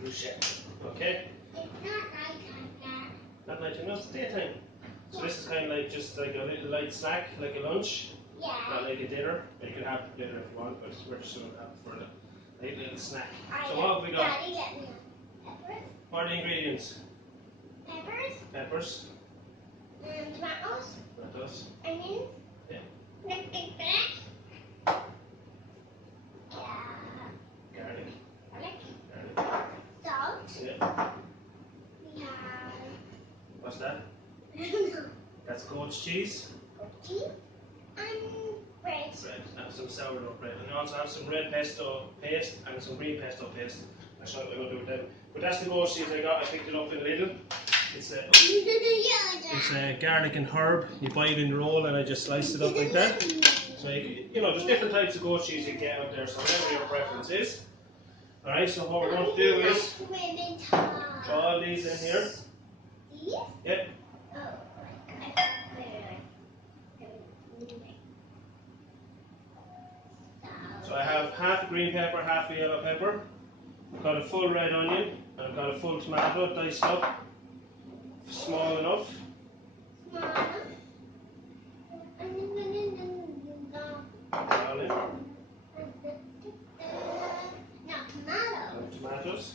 Bruschetta. Okay? It's not nighttime yet. Not nighttime, no, it's daytime. So this is kind of like just like a little light snack, like a lunch. Yeah. Not like a dinner. You can have dinner if you want, but we're just going to have it for a little snack. So what have we got? Daddy, let me have peppers. What are the ingredients? Peppers. Peppers. Tomatoes. Tomatoes. Onions. Yeah. Like big Garlic. garlic. Salt. Yeah. We have. What's that? I don't know. That's goat's cheese. Cheese and bread. Bread. And some sourdough bread. And we also have some red pesto paste and some green pesto paste. I'll show you what I'm going to do with them. But that's the goat's cheese I got. I picked it up in Lidl. It's garlic and herb. You buy it in the roll and I just sliced it up like that. So you know, there's different types of goat cheese you can get out there, so whatever your preference is. Alright, so what we're going to do is throw all these in here. These? Yep. Oh, So I have half a green pepper, half a yellow pepper. I've got a full red onion, and I've got a full tomato diced up. Small enough. All in. Tomatoes.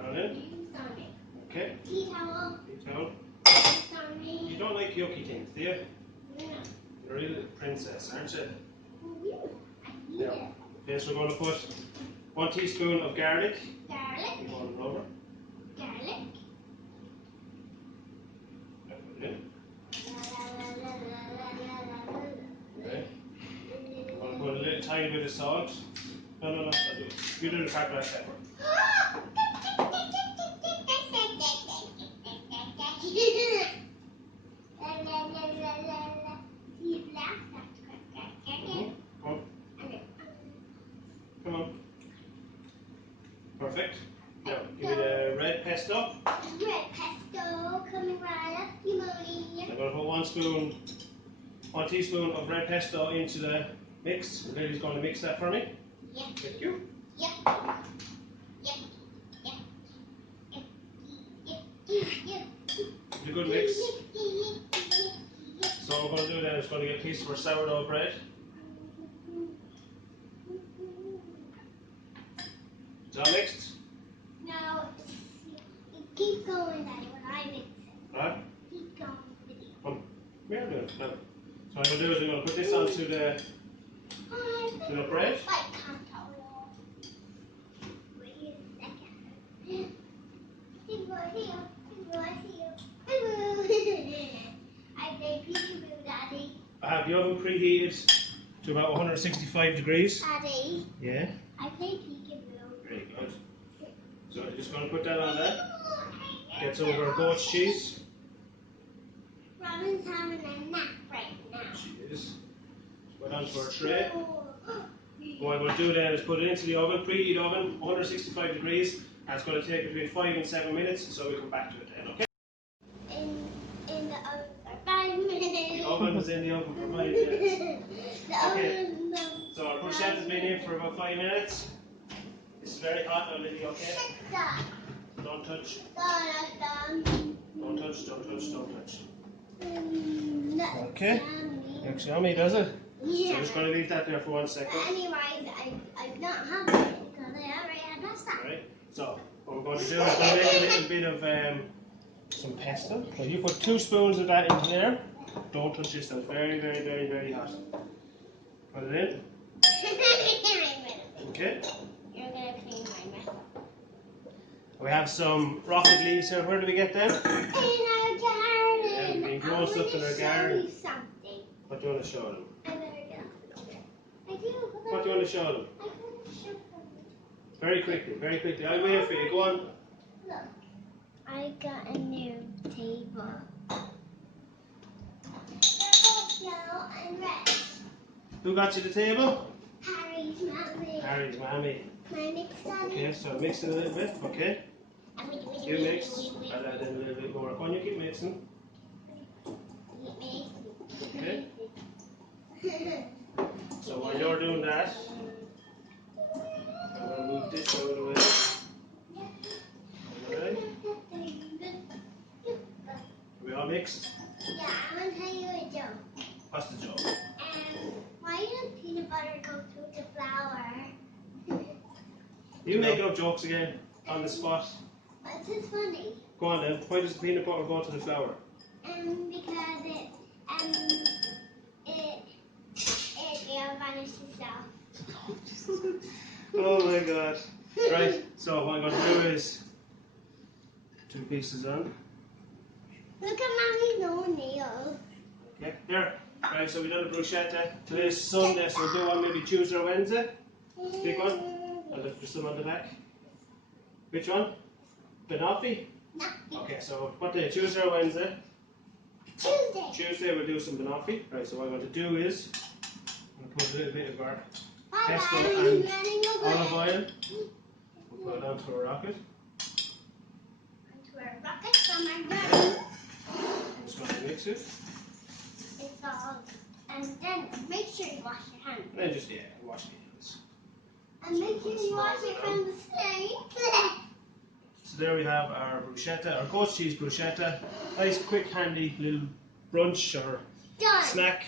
All in. Okay. Tea towel. You don't like yucky things, do you? You're a real princess, aren't you? Yeah. Okay, so we're going to put 1 teaspoon of garlic. Garlic. Roll it over. Garlic. Put it in. Okay. I'm going to put a little tiny bit of salt. No, I'll do it. You do the black pepper. Come on. Perfect. Now, give me the red pesto. Red pesto coming right up your money. I'm going to put 1 teaspoon of red pesto into the mix. The lady's going to mix that for me. Yeah. Thank you. Yeah. It's a good mix. So what we're going to do then is going to get a piece of our sourdough bread. Is that mixed? No, keep going, Daddy, when I mix it. Right? Keep going with it. We are doing it. No. So what I'm going to do is I'm going to put this onto the bread. I have the oven preheated to about 165 degrees. Daddy, Yeah. I play peekaboo. Very good. So I'm just going to put that on there. Gets over our goat's cheese. Robin's having a nap right now. She is. Put it onto our tray. What I'm going to do then is put it into the oven, preheat oven, 165 degrees, and it's going to take between 5 and 7 minutes, so we'll come back to it then, okay? In the oven for 5 minutes. The oven was in the oven for 5 minutes. Okay, so our bruschetta has been in for about 5 minutes. This is very hot now, Lily, okay? Don't touch. Don't touch, don't touch, don't touch. Okay. Looks yummy, does it? Yeah. So I'm just going to leave that there for 1 second. But anyways, I don't have it because I already had last time. Right. So what we're going to do is going to make a little bit of some pesto. So you put 2 spoons of that into there. Don't touch this, that's very, very, very, very hot. Put it in. Okay. You're going to clean my mess up. We have some rocket leaves here. Where do we get them? In our garden. Yeah, we've been growing stuff in our garden. Show you something. What do you want to show them? I better get up. I do. What do you want to show them? I want to show them. Very quickly, very quickly. I'll wait for you. Go on. Look. I got a new table. They're both yellow and red. Who got you the table? Harry's mommy. Harry's mommy. Can I mix that in? Okay, so mix it a little bit. Okay. You mix. I'll add in a little bit more. Go on, you keep mixing. Okay. So while you're that. I'm going to move this out of the way. Alright. Are we all mixed? Yeah, I'm going to tell you a joke. What's the joke? Why did peanut butter go through the flour? You making up jokes again on the spot? This is funny. Go on then. Why does the peanut butter go to the flour? Because it vanished itself. Oh my god. Right, so what I'm going to do is 2 pieces on. Look at Mommy's no nails. Okay, there. Right, so we've done the bruschetta. Today's Sunday, so we'll do one maybe Tuesday or Wednesday. Big one. I'll look for some on the back. Which one? Banoffee? No. Okay, so what day? Tuesday or Wednesday? Tuesday. Tuesday we'll do some banoffee. Right, so what I'm going to do is I'm going to put a little bit of our pesto and olive oil. We'll put it onto a rocket. Onto a rocket from our bread. I'm just going to mix it. It's all. And then make sure you wash your hands. And then just, yeah, wash your hands. And make sure you wash it from the sink. So there we have our bruschetta, our goat cheese bruschetta. Nice, quick, handy little brunch or snack.